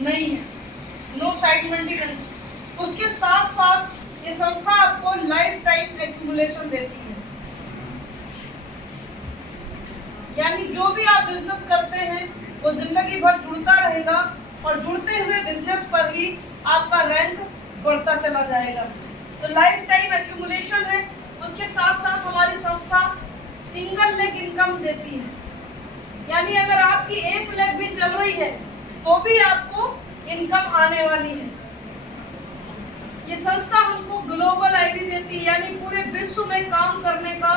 नहीं है, no side maintenance. उसके साथ साथ ये संस्था आपको लाइफ टाइम एक्यूमुलेशन देती है, यानी जो भी आप बिजनेस करते हैं वो जिंदगी भर जुड़ता रहेगा और जुड़ते हुए बिजनेस पर ही आपका रैंक बढ़ता चला जाएगा। तो लाइफ टाइम एक्यूमुलेशन है। उसके साथ साथ हमारी संस्था सिंगल लेग इनकम देती है, यानी अगर आपकी एक लेग भी चल रही है तो भी आपको इनकम आने वाली है। ये संस्था हमको ग्लोबल आईडी देती है, यानी पूरे विश्व में काम करने का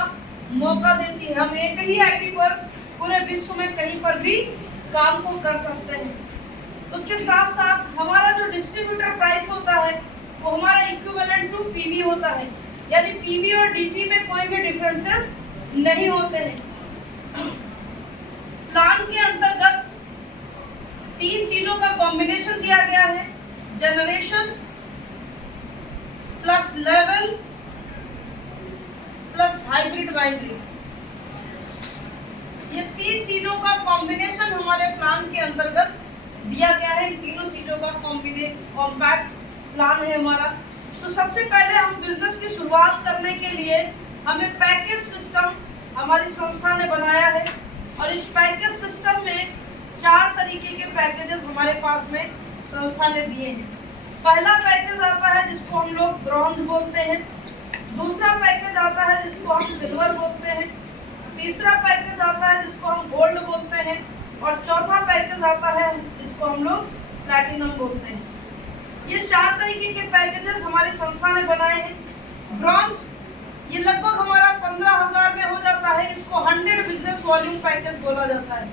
मौका देती है। हम एक ही आईडी पर पूरे विश्व में कहीं पर भी काम को कर सकते हैं। उसके साथ साथ हमारा जो डिस्ट्रीब्यूटर प्राइस होता है वो हमारा इक्विवेलेंट टू पीवी होता है, यानी पीवी और डीपी में कोई भी डिफरेंसेस नहीं होते हैं। प्लान के अंतर्गत 3 चीजों का कॉम्बिनेशन दिया गया है, generation plus level plus hybrid binary. ये 3 चीजों का कॉम्बिनेशन हमारे प्लान के अंतर्गत दिया गया है। इन तीनों चीजों का कॉम्पैक्ट प्लान है हमारा। तो सबसे पहले हम बिजनेस की शुरुआत करने के लिए हमें पैकेज सिस्टम हमारी संस्था ने बनाया है, और इस पैकेज सिस्टम में 4 तरीके के पैकेजेस हमारे पास में संस्था ने दिए हैं। पहला पैकेज आता है जिसको हम लोग ब्रॉन्ज बोलते हैं, दूसरा पैकेज आता है जिसको हम सिल्वर बोलते हैं, तीसरा पैकेज आता है जिसको हम गोल्ड बोलते हैं, और चौथा पैकेज आता है जिसको हम लोग प्लैटिनम बोलते हैं। ये 4 तरीके के पैकेजेस हमारी संस्था ने बनाए हैं। ब्रॉन्ज ये लगभग हमारा 15,000 में हो जाता है, इसको 100 बिजनेस वॉल्यूम पैकेज बोला जाता है।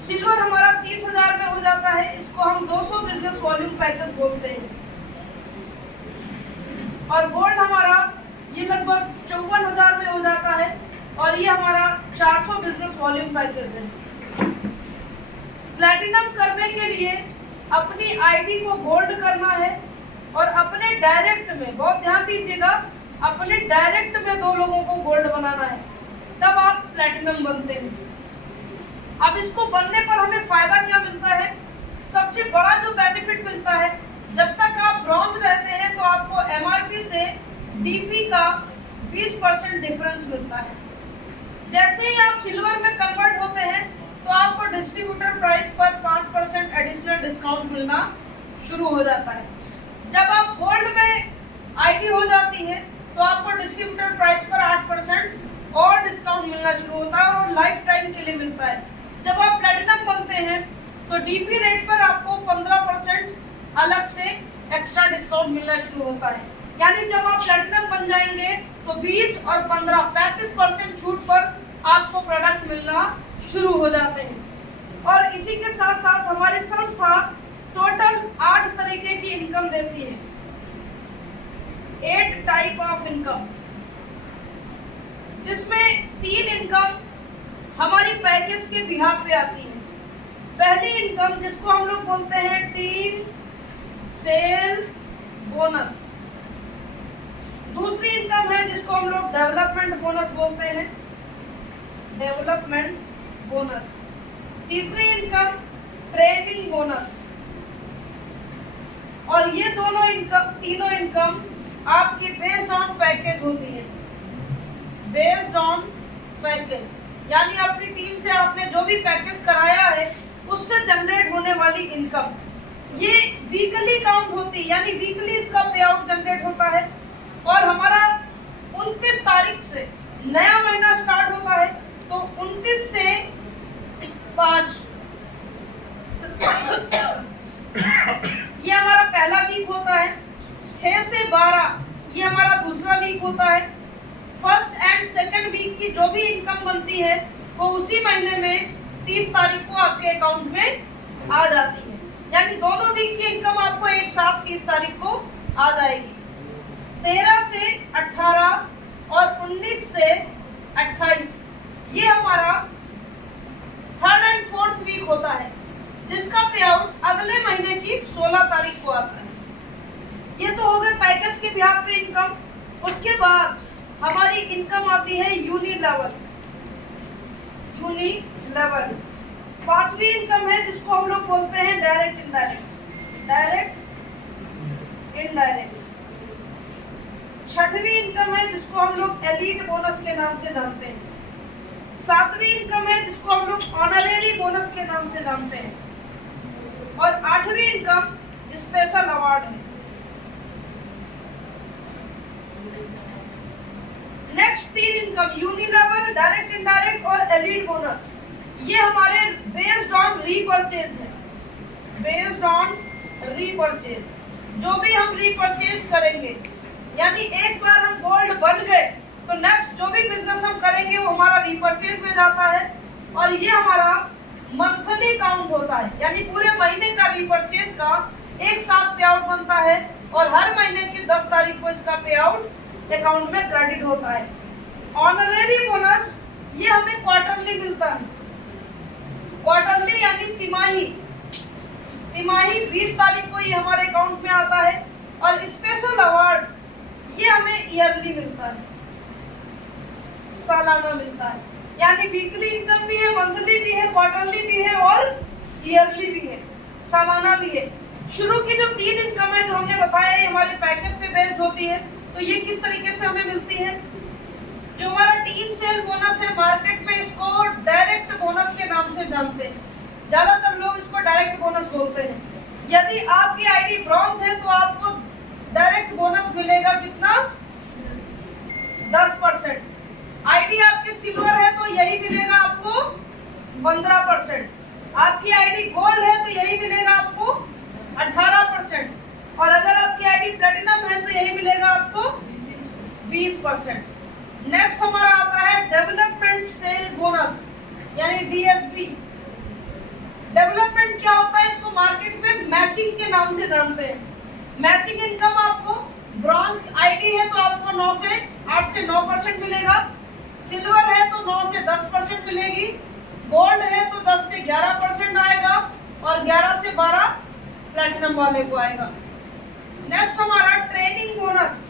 सिल्वर हमारा 30,000 में हो जाता है, इसको हम 200 बिजनेस वॉल्यूम पैकेज बोलते हैं। और गोल्ड हमारा ये लगभग 54,000 में हो जाता है, और ये हमारा 400 बिजनेस वॉल्यूम पैकेज है। प्लैटिनम करने के लिए अपनी आईडी को गोल्ड करना है, और अपने डायरेक्ट में, बहुत ध्यान दीजिएगा, अपने डायरेक्ट में 2 लोगों को गोल्ड बनाना है, तब आप प्लैटिनम बनते हैं। अब इसको बनने पर हमें फायदा क्या मिलता है? सबसे बड़ा जो बेनिफिट मिलता है, जब तक आप ब्रॉन्ज रहते हैं तो आपको एमआरपी से डीपी का 20% डिफरेंस मिलता है। जैसे ही आप सिल्वर में कन्वर्ट होते हैं तो आपको डिस्ट्रीब्यूटर प्राइस पर 5% एडिशनल डिस्काउंट मिलना शुरू हो जाता है। जब आप गोल्ड में आईडी हो जाती है तो आपको डिस्ट्रीब्यूटर प्राइस पर 8% और डिस्काउंट मिलना शुरू होता है, और लाइफ टाइम के लिए मिलता है। जब आप प्लैटिनम बनते हैं तो डीपी रेट पर आपको 15% अलग से एक्स्ट्रा डिस्काउंट मिलना शुरू होता है। यानी जब आप प्लैटिनम बन जाएंगे तो 20 और 15 35% छूट पर आपको प्रोडक्ट मिलना शुरू हो जाते हैं। और इसी के साथ साथ हमारी संस्था टोटल 8 तरीके की इनकम देती है, 8 टाइप ऑफ इनकम, जिसमें 3 इनकम हमारी पैकेज के बिहाफ पे आती है। पहली इनकम जिसको हम लोग बोलते हैं टीम सेल बोनस, दूसरी इनकम है जिसको हम लोग डेवलपमेंट बोनस बोलते हैं, डेवलपमेंट बोनस, तीसरी इनकम ट्रेनिंग बोनस। और ये दोनों इनकम, तीनों इनकम आपकी बेस्ड ऑन पैकेज होती है, बेस्ड ऑन पैकेज, यानी अपनी टीम से आपने जो भी पैकेज कराया है उससे जनरेट होने वाली इनकम। ये वीकली काउंट होती है, यानी वीकली इसका पे आउट जनरेट होता है। और हमारा 29 तारीख से नया महीना स्टार्ट होता है, तो 29 से 5 ये हमारा पहला वीक होता है, 6 से 12 ये हमारा दूसरा वीक होता है। फर्स्ट एंड सेकंड वीक की जो भी इनकम बनती है वो उसी महीने में 30 तारीख को आपके अकाउंट में आ जाती है, यानी दोनों वीक की इनकम आपको एक साथ 30 तारीख को आ जाएगी। 13 से 18 और 19 से 28 ये हमारा 3rd एंड 4th वीक होता है, जिसका पे आउट अगले महीने की 16 तारीख को आता है। ये तो हो गए पैकेज के बिहाफ पे इनकम। उसके बाद हमारी इनकम आती है यूनी लेवल। पांचवी इनकम है जिसको हम लोग बोलते हैं डायरेक्ट इनडायरेक्ट। Direct, indirect. छठवीं इनकम है जिसको हम लोग एलीट बोनस के नाम से जानते हैं। सातवीं इनकम है जिसको हम लोग ऑनरेरी बोनस के नाम से जानते हैं। और आठवीं इनकम स्पेशल अवार्ड है। नेक्स्ट तीन इनकम यूनिलेवल, डायरेक्ट, इनडायरेक्ट और एलीट बोनस, ये हमारे बेस्ड ऑन रीपरचेज है। बेस्ड ऑन रीपरचेज, जो भी हम रीपरचेज करेंगे, यानी एक बार हम गोल्ड बन गए तो नेक्स्ट जो भी बिजनेस हम करेंगे वो हमारा रीपरचेज में जाता है। और ये हमारा मंथली काउंट होता है, यानी पूरे महीने का रीपरचेज का एक साथ पे आउट बनता है और हर महीने की 10 तारीख को इसका पे आउट अकाउंट में क्रेडिट होता है। ऑनरेरी बोनस ये हमें क्वार्टरली मिलता है। क्वार्टरली यानी तिमाही, 20 तारीख को ये हमारे अकाउंट में आता है। और स्पेशल अवार्ड ये हमें ईयरली मिलता है, सालाना मिलता है। यानी वीकली इनकम भी है, मंथली भी है, क्वार्टरली भी है और ईयरली भी है, सालाना भी है। शुरू की जो तीन इनकम है जो हमने बताया ये हमारे पैकेज पे बेस्ड होती है। तो ये किस तरीके से हमें मिलती है? जो हमारा टीम सेल बोनस है, मार्केट में इसको डायरेक्ट बोनस के नाम से जानते हैं। ज्यादातर लोग इसको डायरेक्ट बोनस बोलते हैं। यदि आपकी आईडी ब्रॉन्ज है तो आपको डायरेक्ट बोनस मिलेगा कितना? 10%। आईडी आपकी सिल्वर है तो यही मिलेगा आपको 15%। आपकी आईडी गोल्ड है तो यही मिलेगा आपको 18%। और अगर आपकी आईडी प्लेटिनम है तो यही मिलेगा आपको 20%। नेक्स्ट हमारा आता है डेवलपमेंट सेल बोनस, यानी डीएसबी। डेवलपमेंट क्या होता है? इसको मार्केट में मैचिंग के नाम से जानते हैं। मैचिंग इनकम आपको ब्रॉन्ज आईडी है तो आपको 8 से 9% मिलेगा। सिल्वर है तो 9 से 10% मिलेगी। गोल्ड है तो 10 से 11% आएगा और 11 से 12 प्लैटिनम वाले को आएगा। नेक्स्ट हमारा ट्रेनिंग बोनस।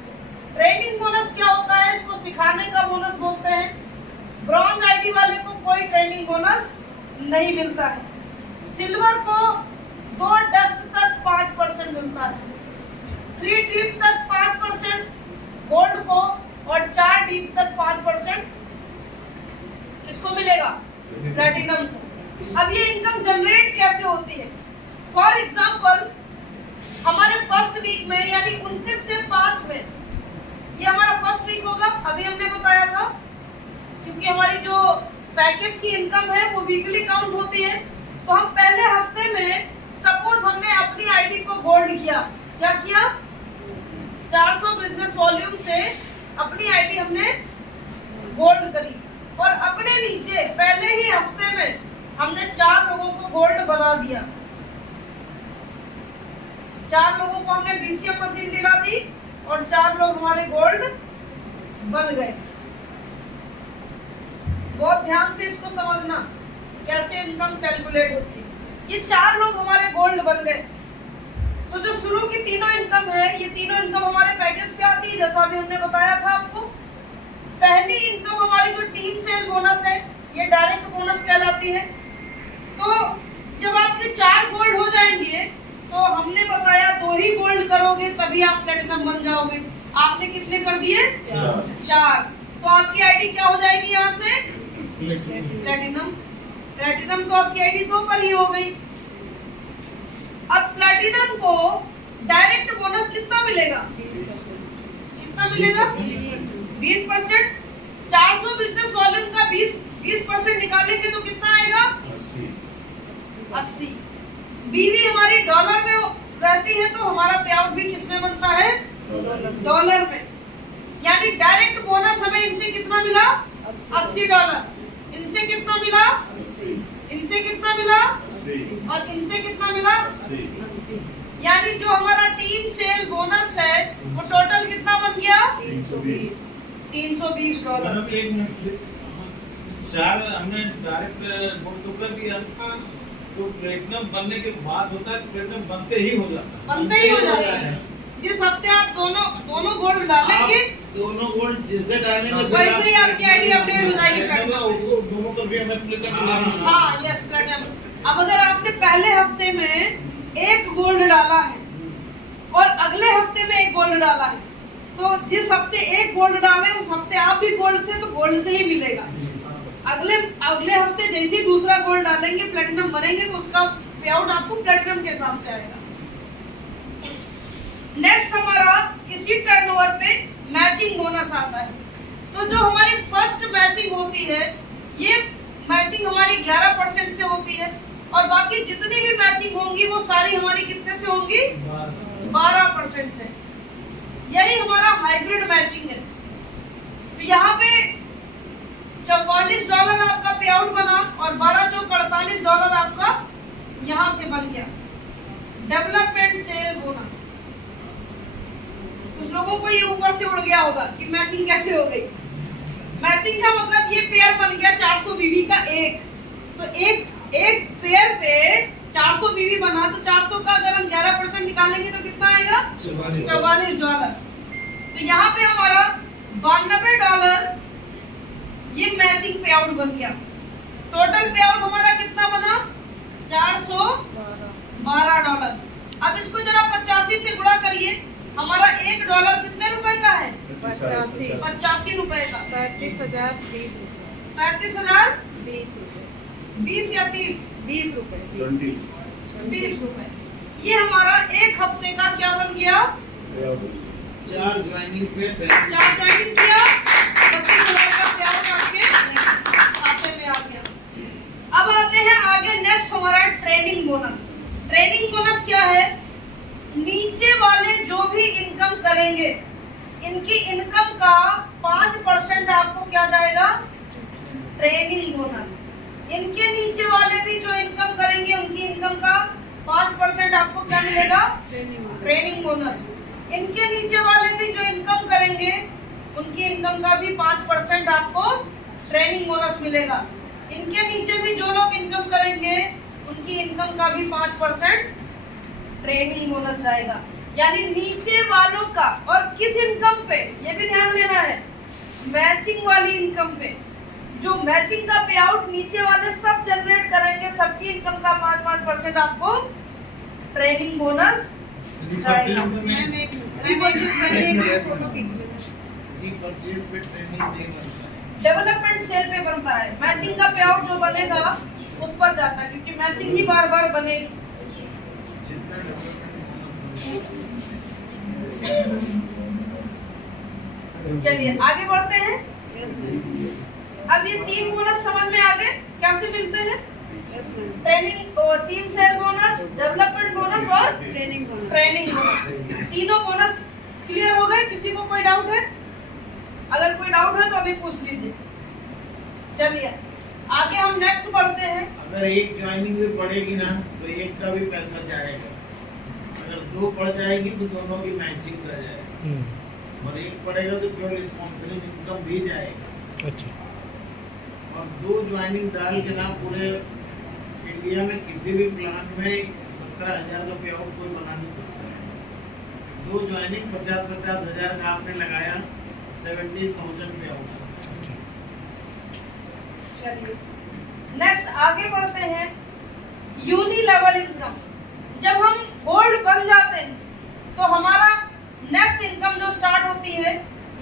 ट्रेनिंग बोनस क्या होता है? इसको सिखाने का बोनस बोलते हैं। ब्रॉन्ज आईडी वाले को कोई ट्रेनिंग बोनस नहीं मिलता है। सिल्वर को 2 डेप्थ तक 5% मिलता है, 3 डीप तक 5%, गोल्ड को और 4 डीप तक 5% किसको मिलेगा? प्लैटिनम को। अब ये इनकम जनरेट कैसे होती है? फॉर एग्जांपल हमारे फर्स्ट वीक में यानी 29 से 5 में, ये हमारा फर्स्ट वीक होगा, अभी हमने बताया था, क्योंकि हमारी जो पैकेज की इनकम है वो वीकली काउंट होती है। तो हम पहले हफ्ते में सपोज हमने अपनी आईडी को गोल्ड किया, क्या किया? 400 बिजनेस वॉल्यूम से अपनी आईडी हमने गोल्ड करी और अपने नीचे पहले ही हफ्ते में हमने 4 लोगों को गोल्ड बना दिया। 4 लोगों को हमने बीसीएम मशीन दिला दी और 4 लोग हमारे गोल्ड बन गए। बहुत ध्यान से इसको समझना कैसे इनकम कैलकुलेट होती है। ये 4 लोग हमारे गोल्ड बन गए। तो जो शुरू की तीनों इनकम है, ये तीनों इनकम हमारे पैकेज पे आती है, जैसा भी हमने बताया था आपको। पहली इनकम हमारी जो टीम सेल बोनस है, ये डायरेक्ट बोनस कहलाती है। तो जब आपके 4 गोल्ड हो जाएंगे तो हमने बताया 2 ही गोल्ड करोगे तभी आप प्लेटिनम बन जाओगे। आपने कितने कर दिए? 4। तो आपकी आईडी क्या हो जाएगी यहाँ से? प्लेटिनम। प्लेटिनम तो आपकी आईडी 2 पर ही हो गई। अब प्लैटिनम को डायरेक्ट बोनस कितना मिलेगा? कितना मिलेगा? 20%। 400 बिजनेस वॉल्यूम का 20% निकालेंगे तो कितना आएगा? 80। बीवी हमारी डॉलर में रहती है तो हमारा पे आउट भी किसमें बनता है? डॉलर में। यानी डायरेक्ट बोनस हमें इनसे कितना मिला? $80। इनसे कितना मिला? इनसे कितना मिला? और इनसे कितना मिला? 80। यानी जो हमारा टीम सेल बोनस है वो टोटल कितना बन गया? $320। एक मिनट, 4 हमने डायरेक्ट गोल्ड तो कर दिया, तो प्लेटिनम बनने के बाद होता है, प्लेटिनम बनते ही हो जाता है। बनते ही हो जाता है। जिस हफ्ते आप दोनों गोल्ड डालेंगे, दोनों गोल्ड जिससे डालेंगे वही आपकी आईडी अपडेट हो जाएगी प्लैटिनम। दोनों पर भी हमें प्लेटिनम। हाँ, यस प्लैटिनम। अब अगर आपने पहले हफ्ते में 1 गोल्ड डाला है और अगले हफ्ते में एक गोल्ड डाला है, तो जिस हफ्ते एक गोल्ड डाले उस हफ्ते आप भी गोल्ड थे तो गोल्ड से ही मिलेगा। अगले हफ्ते जैसे ही दूसरा गोल्ड डालेंगे, प्लेटिनम बनेंगे, तो उसका पे आउट आपको प्लेटिनम के हिसाब से आएगा। नेक्स्ट हमारा इसी टर्नओवर पे मैचिंग बोनस आता है। तो जो हमारी फर्स्ट मैचिंग होती है, ये मैचिंग हमारी 11% से होती है, और बाकी जितनी भी मैचिंग होंगी वो सारी हमारी कितने से होंगी? 12% से। यही हमारा हाइब्रिड मैचिंग है। तो यहाँ पे $44 आपका पे आउट बना और 12 चौक $48 आपका यहाँ से बन गया डेवलपमेंट सेल बोनस। कुछ लोगों को ये ऊपर से उड़ गया होगा कि मैचिंग कैसे हो गई। मैचिंग का मतलब ये पेयर बन गया 400 बीवी का एक, तो एक पेयर पे 400 बीवी बना, तो 400 का अगर हम 11% निकालेंगे तो कितना आएगा? $44। तो यहाँ पे हमारा $92 ये मैचिंग पे आउट बन गया। टोटल पे आउट हमारा कितना बना? $412। अब इसको जरा 85 से गुणा करिए। हमारा $1 कितने रुपए का है? 85 रुपए का। 35,020 35,000 रुपए 20 या 30? 20 रुपए 20 रुपए। ये हमारा एक हफ्ते का क्या बन गया? 4 ज्वाइनिंग पे 4 ज्वाइनिंग किया, 25,000 का पे आउट आपके खाते में आ गया। अब आते हैं आगे, नेक्स्ट हमारा ट्रेनिंग बोनस। ट्रेनिंग बोनस क्या है? नीचे वाले जो भी इनकम करेंगे, इनकी इनकम का 5% आपको क्या जाएगा? Training bonus. इनके नीचे वाले भी जो इनकम करेंगे, उनकी इनकम का 5% आपको क्या मिलेगा? Training bonus. इनके नीचे वाले भी जो इनकम करेंगे, उनकी इनकम का भी 5% आपको ट्रेनिंग बोनस मिलेगा। इनके नीचे भी जो लोग इनकम करेंगे, उनकी इनकम का भी 5% ट्रेनिंग बोनस आएगा। यानी नीचे वालों का, और किस इनकम पे, ये भी ध्यान देना है, मैचिंग वाली इनकम पे। जो मैचिंग का पे आउट नीचे वाले सब जनरेट करेंगे, सबकी इनकम का 5% आपको ट्रेनिंग बोनस जाएगा। मैम एक फोटो खींच लेना। परचेज पे ट्रेनिंग नहीं बनता है। डेवलपमेंट सेल पे बनता है। मैचिंग का पे आउट जो बनेगा उस पर जाता है, क्योंकि मैचिंग ही बार बार बनेगी। जितना चलिए आगे बढ़ते हैं। यस मैम, अब ये 3 बोनस समझ में आ गए कैसे मिलते हैं? Yes ma'am. ट्रेनिंग और team cell bonus, development bonus और ट्रेनिंग बोनस। ट्रेनिंग बोनस, तीनों बोनस क्लियर हो गए? किसी को कोई डाउट है? अगर कोई डाउट है तो अभी पूछ लीजिए। चलिए आगे हम नेक्स्ट बढ़ते हैं। अगर एक ज्वाइनिंग भी पड़ेगी ना, तो एक का भी पैसा जाएगा। अगर 2 पड़ जाएगी तो दोनों की मैचिंग कर जाएगी, और एक पड़ेगा तो केवल स्पॉन्सरिंग इनकम भी जाएगी। अच्छा, और 2 ज्वाइनिंग डाल के ना पूरे इंडिया में किसी भी प्लान में 17,000 का पे आउट कोई बना नहीं सकता है। 2 ज्वाइनिंग 50-50 हज़ार का आपने लगाया, 17,000 पे आउट। चलिए नेक्स्ट आगे बढ़ते हैं। Uni level income. जब हम गोल्ड बन जाते हैं तो हमारा नेक्स्ट इनकम जो स्टार्ट होती है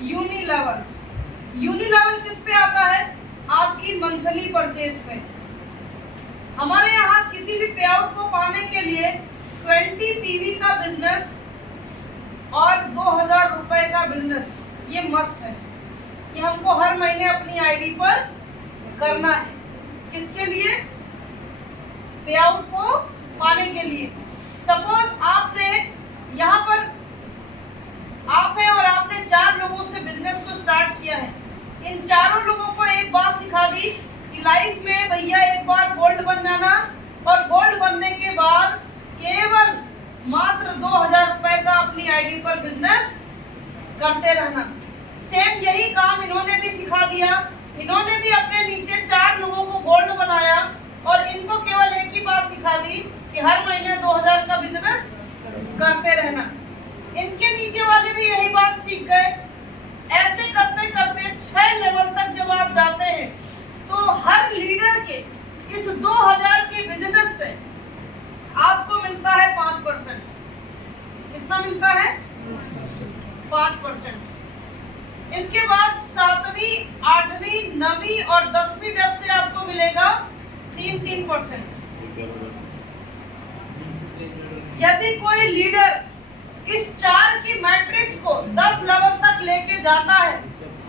यूनी लेवल। यूनी लेवल किस पे आता है? आपकी मंथली परचेज पे। हमारे यहाँ किसी भी पे आउट को पाने के लिए 20 पीवी का बिजनेस और 2,000 रुपए का बिजनेस ये मस्ट है। ये हमको हर महीने अपनी आईडी पर करना है। किसके लिए? पे आउट को पाने के लिए। सपोज आपने यहाँ पर आप हैं और आपने 4 लोगों से बिजनेस को स्टार्ट किया है। इन चारों लोगों को एक बात सिखा दी कि लाइफ में भैया एक बार गोल्ड बन जाना, और गोल्ड बनने के बाद केवल मात्र 2,000 रुपए का अपनी आईडी पर बिजनेस करते रहना। सेम यही काम इन्होंने भी सिखा दिया। इन्होंने भी अपने नीचे 4 लोगों को गोल्ड बनाया, और इनको केवल एक ही बात सिखा दी कि हर महीने 2,000 का बिजनेस करते रहना। इनके नीचे वाले भी यही बात सीख गए। ऐसे करते करते 6 लेवल तक जब आप जाते हैं तो हर लीडर के इस 2,000 के बिजनेस से आपको मिलता है 5%। कितना कितना मिलता है? 5%। इसके बाद 7वीं, 8वीं, 9वीं और 10वीं डेप्थ से आपको मिलेगा 3-3%। यदि कोई लीडर इस 4 की मैट्रिक्स को 10 लेवल तक लेके जाता है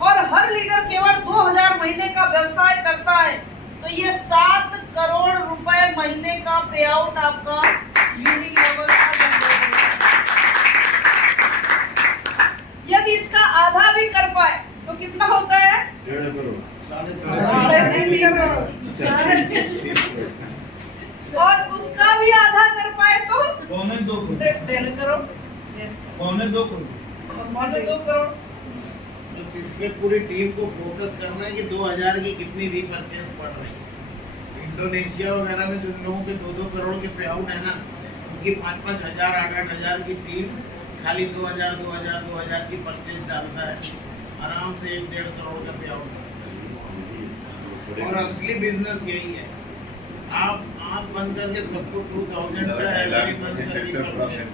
और हर लीडर केवल 2000 महीने का व्यवसाय करता है, तो ये 7 करोड़ रुपए महीने का पे आउट आपका यूनिलेवल का जनरेट होगा। यदि इसका आधा भी कर पाए तो कितना होता है? 1.5 करोड़। 3.5 करोड़। और उसका भी आधा कर पाए तो 2.25 करोड़। 1.5 करोड़। 2.25 करोड़। 2 करोड़। बस इस पे पूरी टीम को फोकस करना है कि 2000 की कितनी रीपरचेज पड़ रही है। इंडोनेशिया वगैरह में जिन लोगों के 2-2 करोड़ के पे आउट है ना, उनकी 5-5 हजार, 8-8 हजार की टीम खाली 2000 की परचेज डालता है, आराम से 1-1.5 करोड़ का पे आउट करता है। और असली बिजनेस यही है, आप आँख बंद करके सबको 2000 का एवरी मंथ का रीपरचेज।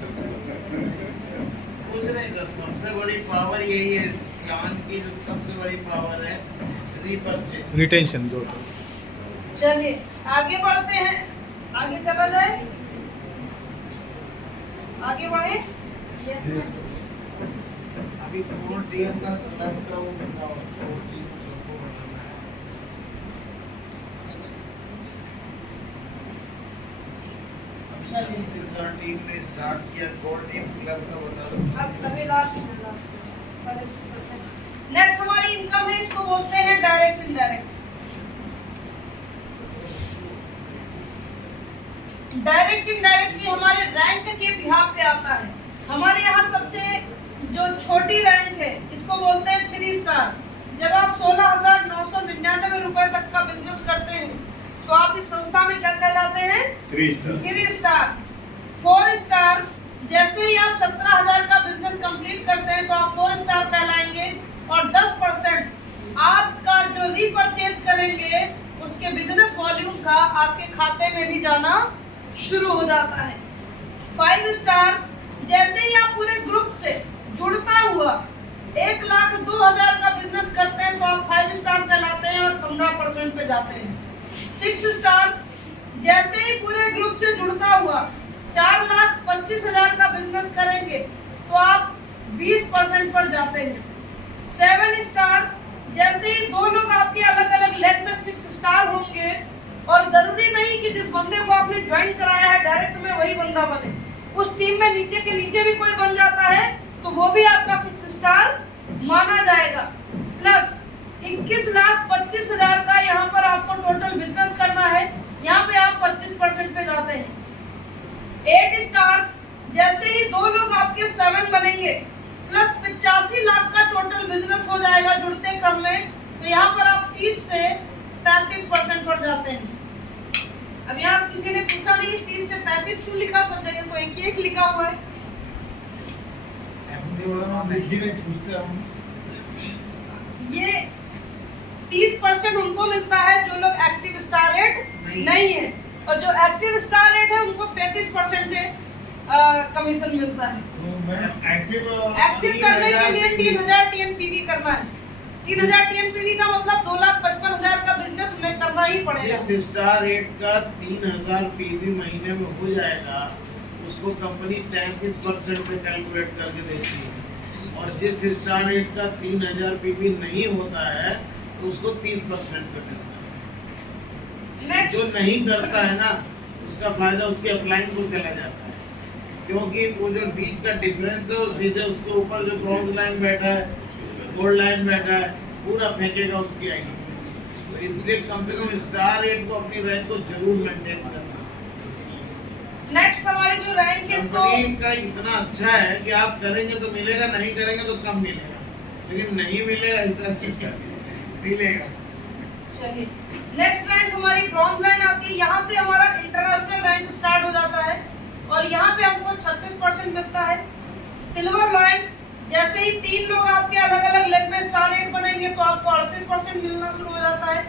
कुछ नहीं सर, सबसे बड़ी पावर यही है इस प्लान की, जो सबसे बड़ी पावर है रीपरचेज, रिटेंशन जो चलिए आगे बढ़ते हैं, आगे चला जाए, आगे बढ़े। अभी पूर्ण टीम का क्लब का वो बताओ, पूर्ण टीम सबको बताना है। अच्छा, टीम ने स्टार्ट किया, कोर टीम क्लब का बता दो। अब अभी लास्ट नेक्स्ट हमारी इनकम है, इसको बोलते हैं डायरेक्ट इनडायरेक्ट। डायरेक्ट इनडायरेक्ट की हमारे रैंक के बिहाफ पे आता है। हमारे यहाँ सबसे जो छोटी रैंक है इसको बोलते हैं 3 स्टार। जब आप 16,999 रुपए तक का बिजनेस करते हैं तो आप इस संस्था में क्या कहलाते हैं? 3 स्टार। 4 स्टार, जैसे ही आप 17,000 का बिजनेस कंप्लीट करते हैं तो आप 4 स्टार कहलाएंगे और 10% आपका जो रीपरचेज करेंगे उसके बिजनेस वॉल्यूम का आपके खाते में भी जाना शुरू हो जाता है। 5 स्टार, जैसे ही आप पूरे ग्रुप से जुड़ता हुआ 1,02,000 का बिजनेस करते हैं तो आप 5 स्टार कहलाते हैं और 15% पे जाते हैं। 6 स्टार, जैसे ही पूरे ग्रुप से जुड़ता हुआ 4,25,000 का बिजनेस करेंगे तो आप 20% पर जाते हैं। 7 स्टार, जैसे ही 2 लोग आपके अलग अलग लेग में 6 स्टार होंगे और जरूरी नहीं कि जिस बंदे को आपने ज्वाइन कराया है डायरेक्ट में वही बंदा बने, उस टीम में नीचे के नीचे भी कोई बन जाता है तो वो भी आपका 6 स्टार माना जाएगा। प्लस 21,25,000 का यहाँ पर आपको टोटल बिजनेस करना है, यहाँ पे आप 25% पे जाते हैं। 8 स्टार, जैसे ही 2 लोग आपके 7 बनेंगे प्लस 85 लाख का टोटल बिजनेस हो जाएगा जुड़ते क्रम में, तो यहाँ पर आप 30 से 33% पर जाते हैं। अब यहाँ किसी ने पूछा नहीं 30 से 33 क्यों लिखा, सब जगह तो एक लिखा हुआ है। ये 30% उनको मिलता है जो लोग एक्टिव स्टार रेट नहीं है, और जो एक्टिव स्टार रेट है उनको 33% से कमीशन मिलता है। एक्टिव करने के लिए 3,000 TNPV करना है। 3,000 TNPV का मतलब 2,55,000 का बिजनेस उन्हें करना ही पड़ेगा। जिस स्टार रेट का 3,000 PV महीने में हो जाएगा उसको कंपनी 33% पे कैलकुलेट करके देती है, और जिस स्टार रेट का 3,000 PV नहीं होता है तो उसको 30% पे देता है। जो नहीं करता है ना उसका फायदा उसके अपलाइन को चला जाता है, क्योंकि वो जो बीच का डिफरेंस है वो सीधे उसके ऊपर जो ब्रॉन्ज लाइन बैठा है, गोल्ड लाइन बैठा है, पूरा फेंकेगा उसकी आईडी। तो इसलिए कम से कम स्टार रेट को अपनी रैंक को जरूर मेंटेन करना चाहिए। नेक्स्ट हमारी जो रैंक है इसको कंपनी का इतना अच्छा है कि आप करेंगे तो मिलेगा, नहीं करेंगे तो कम मिलेगा, लेकिन नहीं मिलेगा ऐसा किसी मिलेगा। चलिए नेक्स्ट रैंक हमारी ब्रॉन्ज लाइन आती है। यहाँ से हमारा इंटरनेशनल रैंक स्टार्ट हो जाता है और यहाँ पे हमको 36% मिलता है। सिल्वर लाइन, जैसे ही 3 लोग आपके अलग अलग लेग में स्टार रेट बनेंगे तो आपको 38% मिलना शुरू हो जाता है।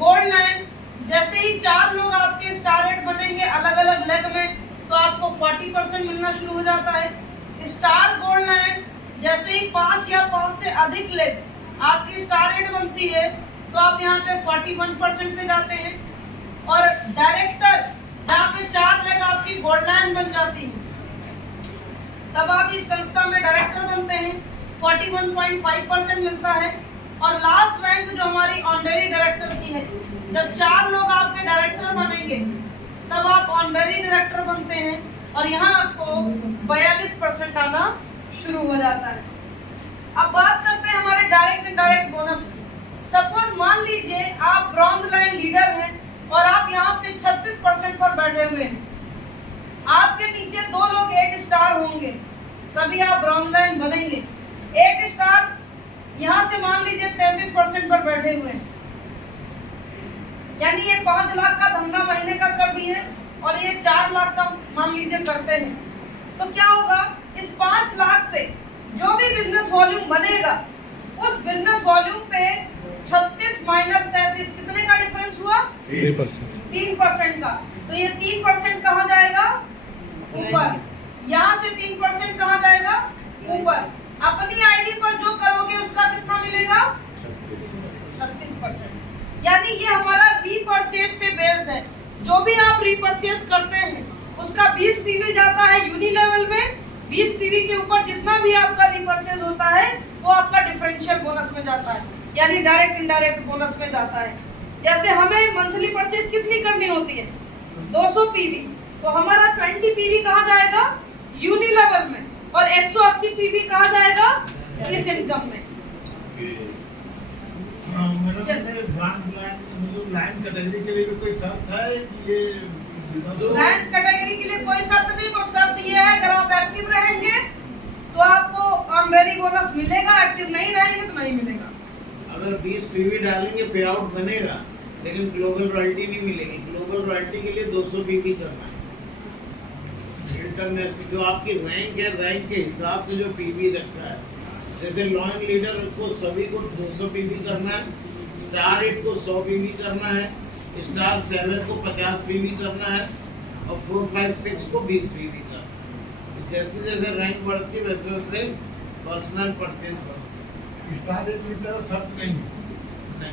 गोल्ड लाइन, जैसे ही 4 लोग आपके स्टार रेट बनेंगे अलग अलग लेग में तो आपको 40% मिलना शुरू हो जाता है। स्टार गोल्ड लाइन जैसे ही 5 या 5 से अधिक लेग आपकी स्टार रेट बनती है तो आप यहाँ पे 41% पे जाते हैं। और डायरेक्टर जहाँ पे 4 लेग आपकी गोल्ड लाइन बन जाती है तब आप इस संस्था में डायरेक्टर बनते हैं, 41.5% मिलता है। और लास्ट रैंक जो हमारी ऑनरेरी डायरेक्टर की है, जब 4 लोग आपके डायरेक्टर बनेंगे तब आप ऑनरेरी डायरेक्टर बनते हैं और यहाँ आपको 42% आना शुरू हो जाता है। अब बात करते हैं हमारे डायरेक्ट इनडायरेक्ट बोनस की। सपोज मान लीजिए आप ब्रॉन्ज लाइन लीडर हैं और आप यहाँ से 36% पर बैठे हुए हैं, आपके नीचे 2 लोग 8 स्टार होंगे तभी आप ब्रॉन्ज लाइन बनेंगे। 8 स्टार यहाँ से मान लीजिए 33% पर बैठे हुए हैं, यानी ये 5 लाख का धंधा महीने का कर दिए और ये 4 लाख का मान लीजिए करते हैं, तो क्या होगा इस 5 लाख पे जो भी बिजनेस वॉल्यूम बनेगा उस बिजनेस वॉल्यूम पे 36 माइनस 33 कितने का डिफरेंस हुआ? 3% का। तो ये 3% कहाँ जाएगा? ऊपर। यहाँ से 3% कहाँ जाएगा? ऊपर। अपनी आईडी पर जो करोगे उसका कितना मिलेगा? 36%। यानी ये हमारा रीपरचेज पे बेस्ड है। जो भी आप रीपरचेज करते हैं उसका 20 पीवी जाता है यूनि लेवल में, 20 पीवी के ऊपर जितना भी आपका रीपरचेज होता है वो आपका डिफरेंशियल बोनस में जाता है, यानी डायरेक्ट इनडायरेक्ट बोनस में जाता है। जैसे हमें मंथली परचेज कितनी करनी होती है? 200 पीवी, तो हमारा 20 पीवी कहाँ जाएगा? यूनि लेवल में, और 180 पीवी कहाँ जाएगा? इस इनकम में। लाइन कैटेगरी के लिए भी कोई शर्त है कि ये लैंड कैटेगरी के लिए कोई शर्त नहीं, बस शर्त ये है अगर आप एक्टिव रहेंगे तो आपको ऑनरेरी बोनस मिलेगा, एक्टिव नहीं रहेंगे तो नहीं मिलेगा। अगर 20 पीवी डालेंगे पे आउट बनेगा, लेकिन ग्लोबल रॉयल्टी नहीं मिलेगी। ग्लोबल रॉयल्टी के लिए 200 पीवी करना है। इंटरनेशनल जो आपकी रैंक है, रैंक के हिसाब से जो पीवी रखा है, जैसे लॉन्ग लीडर को सभी को 200 पीवी करना है, स्टार 8 को 100 पीवी करना है, स्टार 7 को 50 पीवी करना है और 4, 5, 6 को 20 पीवी करना है। तो जैसे जैसे रैंक बढ़ती है वैसे वैसे पर्सनल परचेज बढ़ता स्टार रेट की तरफ शर्त नहीं है।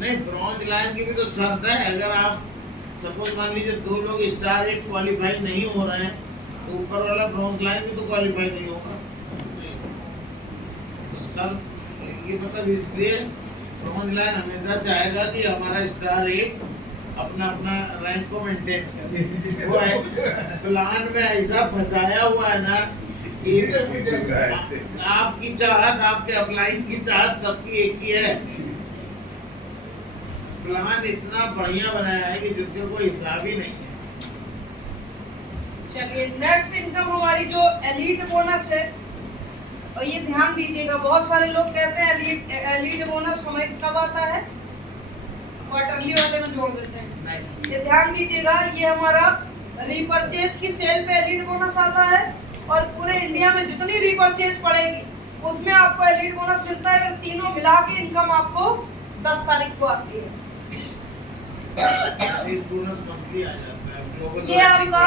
नहीं, ब्रॉन्ज लाइन की भी तो शर्त है। अगर आप सपोज मान लीजिए 2 लोग स्टार 8 क्वालिफाई नहीं हो रहे हैं तो ऊपर वाला ब्रॉन्ज लाइन भी तो क्वालिफाई नहीं होगा। तो सर ये मतलब इसलिए ब्रॉन्ज लाइन हमेशा चाहेगा कि हमारा स्टार 8 अपना अपना रैंक को मेंटेन करे। वो है प्लान में ऐसा फंसाया हुआ है ना कि आपकी चाहत, आपके अपलाइन की चाहत सबकी एक ही है। प्लान इतना बढ़िया बनाया है कि जिसका कोई हिसाब ही नहीं है। चलिए नेक्स्ट इनकम हमारी जो एलीट बोनस है, और ये ध्यान दीजिएगा, बहुत सारे लोग कहते हैं एलीट बोनस समय कब आता है? क्वार्टरली वाले में जोड़ देते हैं। नहीं, ये ध्यान दीजिएगा, ये हमारा रीपरचेज की सेल पे एलीट बोनस आता है और पूरे इंडिया में जितनी रीपरचेज पड़ेगी उसमें आपको एलीट बोनस मिलता है। और तीनों मिला के इनकम आपको 10 तारीख को आती है। एलीट बोनस मंथली आ जाता है। ग्लोबल ये आपका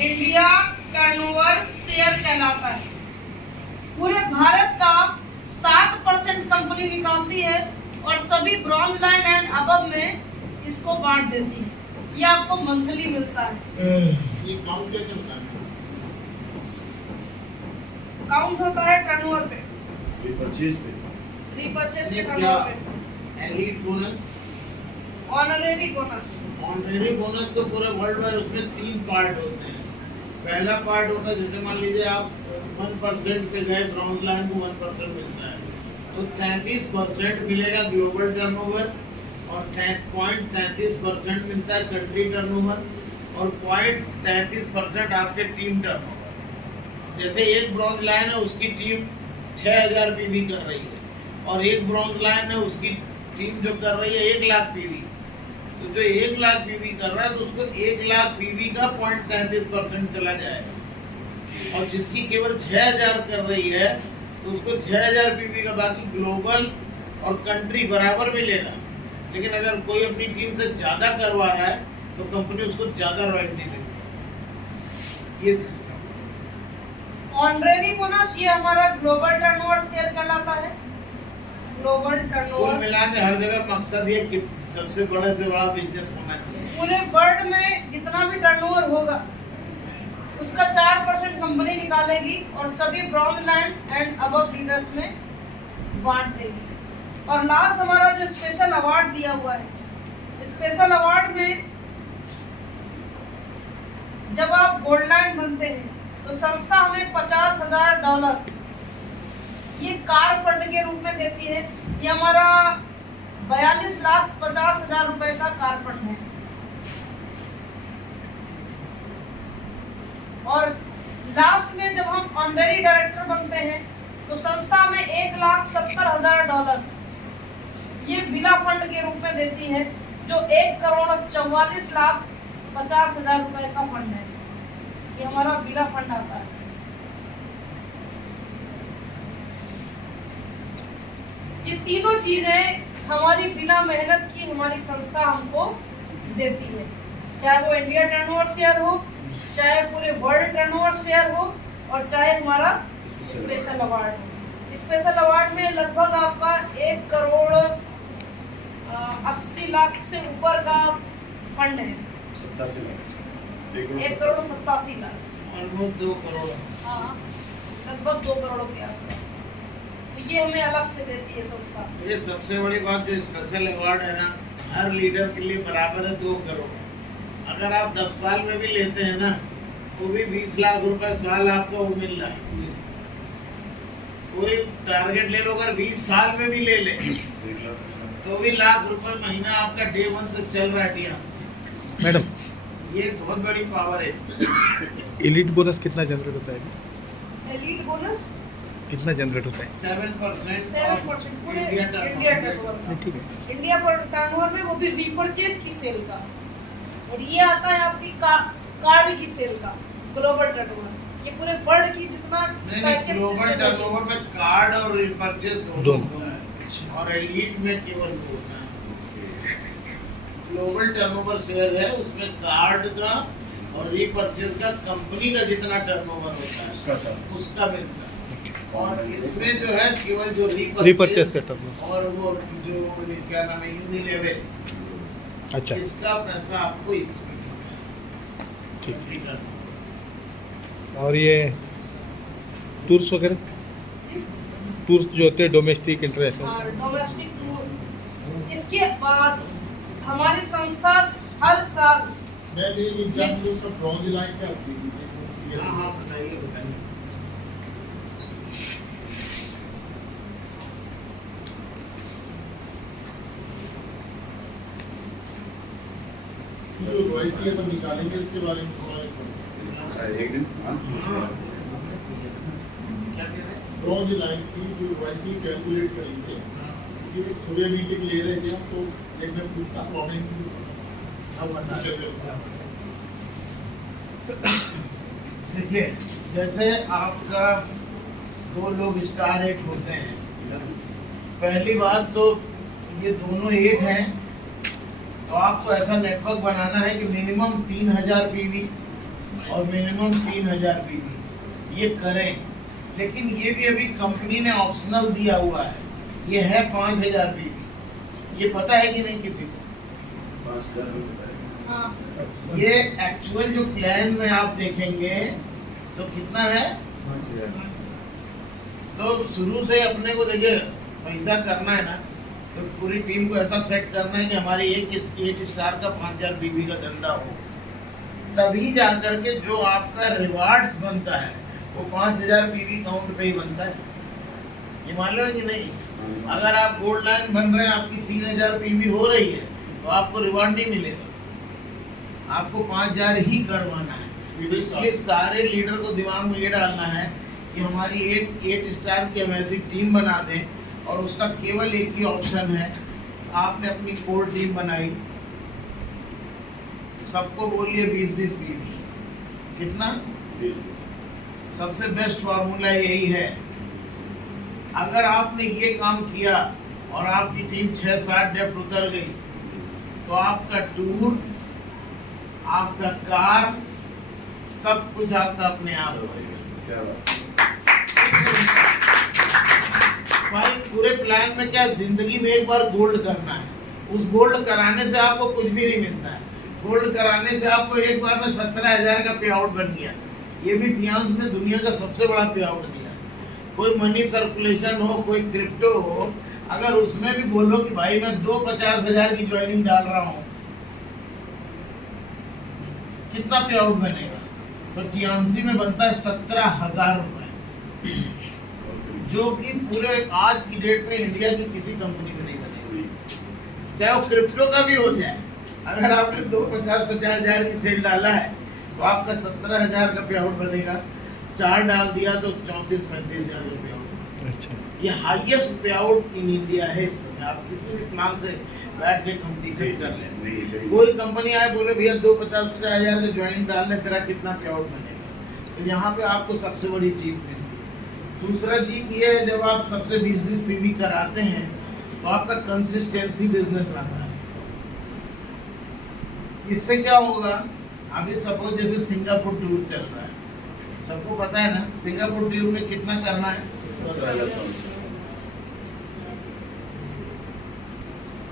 इंडिया टर्नओवर शेयर कहलाता है। पूरे भारत का 7% कंपनी निकालती है और सभी ब्रॉन्ज लाइन एंड अबव में इसको बांट देती है। ये आपको मंथली मिलता है। ये काउंट कैसे होता है? काउंट होता है टर्नओवर पे, परचेज पे। रीपरचेज के ये टर्नओवर पे। Elite bonus, honorary bonus. Honorary bonus तो पूरे वर्ल्ड में उसमें 3 पार्ट होते हैं। पहला पार्ट होता है जैसे मान लीजिए आप 1% पे गए, ब्रॉन्ज लाइन को 1% मिलता है तो 33% मिलेगा ग्लोबल टर्नओवर और 0.33% मिलता है कंट्री टर्नओवर और 0.33% आपके टीम टर्नओवर। जैसे एक ब्रॉन्ज लाइन है उसकी टीम 6000 पीवी कर रही है और एक ब्रॉन्ज लाइन है उसकी टीम जो कर रही है 1 लाख पीवी, तो जो 1 लाख पीवी कर रहा है तो उसको 1 लाख पीवी का 0.33% चला जाएगा और जिसकी केवल 6000 कर रही है तो उसको 6000 पीवी का बाकी ग्लोबल और कंट्री बराबर मिलेगा। लेकिन अगर कोई अपनी टीम से ज़्यादा करवा रहा है तो कंपनी उसको ज़्यादा रॉयल्टी देती है। ये सिस्टम। ऑनरेरी बोनस ये हमारा ग्लोबल टर्नओवर शेयर कहलाता है। ग्लोबल कुल टर्नओवर मिला के हर जगह मकसद ये कि सबसे बड़े से बड़ा बिजनेस होना चाहिए। पूरे वर्ल्ड में जितना भी टर्नओवर होगा उसका 4% कंपनी निकालेगी और सभी brown land and above leaders में बांट देगी। और लास्ट हमारा जो स्पेशल अवार्ड दिया हुआ है, स्पेशल अवार्ड में जब आप गोल्ड लाइन बनते हैं तो संस्था हमें $50,000 ये कार फंड के रूप में देती है। ये हमारा 42,50,000 रुपए का कार फंड है। और लास्ट में जब हम ऑनरेरी डायरेक्टर बनते हैं तो संस्था में $1,70,000 ये विला फंड के रूप में देती है, जो 1,44,50,000 रुपए का फंड है। ये हमारा विला फंड आता है। ये तीनों चीजें हमारी बिना मेहनत की हमारी संस्था हमको देती है, चाहे वो इंडिया टर्नओवर शेयर हो, चाहे पूरे वर्ल्ड टर्नओवर शेयर हो, और चाहे हमारा स्पेशल अवार्ड हो। स्पेशल अवार्ड में लगभग आपका 1,80,00,000 से ऊपर का फंड है। 1,87,00,000 ऑलमोस्ट 2 करोड़। हाँ, लगभग 2 करोड़ के आसपास। तो ये हमें अलग से देती है संस्था। ये सबसे बड़ी बात जो स्पेशल अवार्ड है ना, हर लीडर के लिए बराबर है 2 करोड़। अगर आप 10 साल में भी लेते हैं ना तो भी 20 लाख रुपए साल आपको वो मिल रहा है। कोई टारगेट ले लो, अगर 20 साल में भी ले ले तो भी लाख रुपए महीना आपका डे 1 से चल रहा है DRM से। मैडम, ये बहुत बड़ी पावर है इसमें। एलिट बोनस कितना जनरेट होता है? एलीट बोनस कितना जनरेट होता है? 7% 7% पूरे इंडिया इंडिया टर्नओवर। टर्नओवर का। ठीक है। इंडिया पर टर्नओवर में, वो भी रीपरचेज की सेल का। और ये आता है आपकी कार्ड की सेल का ग्लोबल टर्नओवर। ये पूरे वर्ल्ड की जितना पैकेज ग्लोबल टर्नओवर में कार्ड और रिपर्चेज दोनों दोनों। होता है, और एलीट में केवल वो होता है। ग्लोबल टर्नओवर शेयर है, उसमें कार्ड का और रिपर्चेज का कंपनी का जितना टर्नओवर होता है उसका मिलता है। और इसमें जो है केवल जो रिपर्चेज का टर्नओवर और वो जो ये क्या नाम है यूनिलेवल, अच्छा, इसका पैसा आपको इसमें मिलता है। ठीक। रिटर्न। और ये टूर्स वगैरह, टूर्स जो होते हैं डोमेस्टिक इंटरनेशनल, और डोमेस्टिक टूर। इसके बाद हमारी संस्था हर साल मैं ये एग्जांपल उसका ब्रॉन्ज लाइन का दे दीजिए। हाँ हाँ बताइए बताइए। जो रॉयल्टी अपन निकालेंगे इसके बारे में थोड़ा एक दिन क्या कह रहे हैं? ब्रॉन्ज लाइन की जो रॉयल्टी कैलकुलेट करेंगे, ये सुबह मीटिंग ले रहे थे हम, तो एक मैं पूछता प्रॉब्लम देखिए, जैसे आपका 2 लोग स्टार 8 होते हैं, पहली बात तो ये दोनों 8 हैं, तो आपको ऐसा नेटवर्क बनाना है कि मिनिमम 3000 पीवी और मिनिमम 3000 पीवी ये करें। लेकिन ये भी अभी कंपनी ने ऑप्शनल दिया हुआ है, ये है 5000 पीवी। ये पता है कि नहीं किसी को? हाँ, ये एक्चुअल जो प्लान में आप देखेंगे तो कितना है, तो शुरू से अपने को देखिए पैसा करना है ना, तो पूरी टीम को ऐसा सेट करना है कि हमारी 8 स्टार का 5000 बीबी का धंधा हो, तभी जाकर के जो आपका रिवार्ड्स बनता है वो 5000 पीवी काउंट पे ही बनता है। ये मान लो कि नहीं, अगर आप गोल्ड लाइन बन रहे हैं, आपकी 3000 पीवी हो रही है तो आपको रिवार्ड नहीं मिलेगा, आपको 5000 ही करवाना है। तो इसलिए सारे लीडर को दिमाग में ये डालना है कि हमारी एक 8 स्टार की हम ऐसी टीम बना दें, और उसका केवल एक ही ऑप्शन है, आपने अपनी कोर टीम बनाई, सबको बोलिए 20-20 पीवी। कितना? सबसे बेस्ट फार्मूला यही है। अगर आपने ये काम किया और आपकी टीम 6-7 डेप्थ उतर गई तो आपका टूर, आपका कार, सब कुछ आपका अपने आप हो जाएगा। क्या बात भाई पूरे प्लान में क्या, जिंदगी में एक बार गोल्ड करना है। उस गोल्ड कराने से आपको कुछ भी नहीं मिलता है। गोल्ड कराने से आपको एक बार में 17,000 का पे आउट बन गया। ये भी टियांस ने दुनिया का सबसे बड़ा पे आउट दिया। कोई मनी सर्कुलेशन हो, कोई क्रिप्टो हो, अगर उसमें भी बोलो कि भाई मैं 50,000 की ज्वाइनिंग डाल रहा हूँ, कितना पे आउट बनेगा? तो टियांसी में बनता है 17,000 रुपए, जो कि पूरे आज की डेट में इंडिया की किसी कंपनी में नहीं बनेगा, चाहे वो क्रिप्टो का भी हो जाए। अगर आपने 50,000 की सेल डाला है तो आपका 17,000 का पे आउट बनेगा। 4 डाल दिया तो 34-35,000 का पे आउट। अच्छा, ये हाईएस्ट पे आउट इन इंडिया है इस समय। आप किसी भी प्लान से बैठ के कंपटीशन कर लें। कोई कंपनी आए बोले भैया 50,000 का ज्वाइनिंग डालने, तेरा कितना पे आउट बनेगा? तो यहाँ पे आपको सबसे बड़ी जीत मिलती है। दूसरा जीत ये है, जब आप सबसे 20-20 पीवी कराते हैं तो आपका कंसिस्टेंसी बिजनेस आता है। इससे क्या होगा, अभी सपोज जैसे सिंगापुर टूर चल रहा है, सबको पता है ना सिंगापुर टूर में कितना करना है?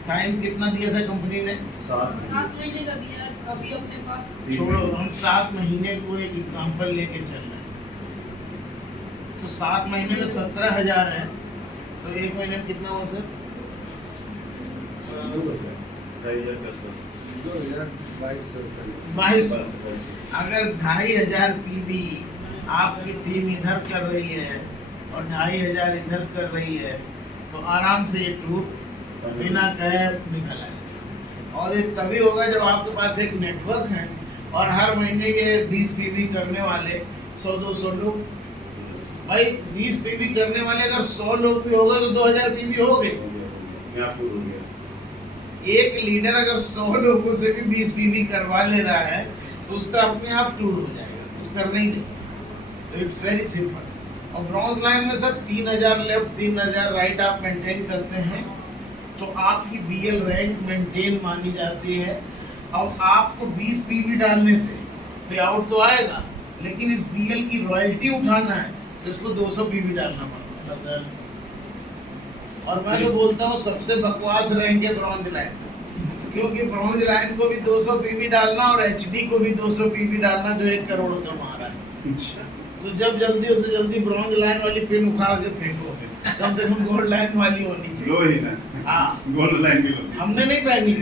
टाइम कितना दिया था कंपनी ने? 7 महीने का दिया है अभी अपने पास। छोड़ो, हम 7 महीने को एक एग्जांपल लेके चल रहे हैं। तो 7 महीने में 17,000 है, तो एक महीने में कितना हुआ सर? 22। अगर 2,500 पीवी आपकी टीम इधर कर रही है और 2,500 इधर कर रही है, तो आराम से ये टूर बिना कहे निकल आए। और ये तभी होगा जब आपके पास एक नेटवर्क है और हर महीने ये 20 पीवी करने वाले 100-200 लोग। भाई 20 पीवी करने वाले अगर 100 लोग भी होगा तो 2,000 पीवी हो गए। एक लीडर अगर 100 लोगों से भी 20 पीवी करवा ले रहा है तो उसका अपने आप टूर हो जाएगा, कुछ करना ही नहीं। तो इट्स वेरी सिंपल। और ब्रॉन्ज लाइन में सर 3,000 लेफ्ट 3,000 राइट आप मेंटेन करते हैं तो आपकी बीएल रैंक मेंटेन मानी जाती है। और आपको 20 पीवी डालने से पे आउट तो आएगा, लेकिन इस बीएल की रॉयल्टी उठाना है तो इसको 200 पीवी डालना पड़ता है। और मैं तो बोलता हूँ सबसे बकवास रैंक है ब्रॉन्ज लाइन, क्योंकि ब्रॉन्ज लाइन को भी 200 पीवी डालना और एचडी को भी 200 पीवी डालना, जो 1 करोड़ कमा रहा है। तो जब जल्दी से जल्दी ब्रॉन्ज लाइन वाली पिन उखाड़ के फेंको, कम से कम गोल्ड लाइन वाली होनी चाहिए। लो ही ना, हाँ, गोल्ड लाइन भी लो। हमने नहीं पहनी।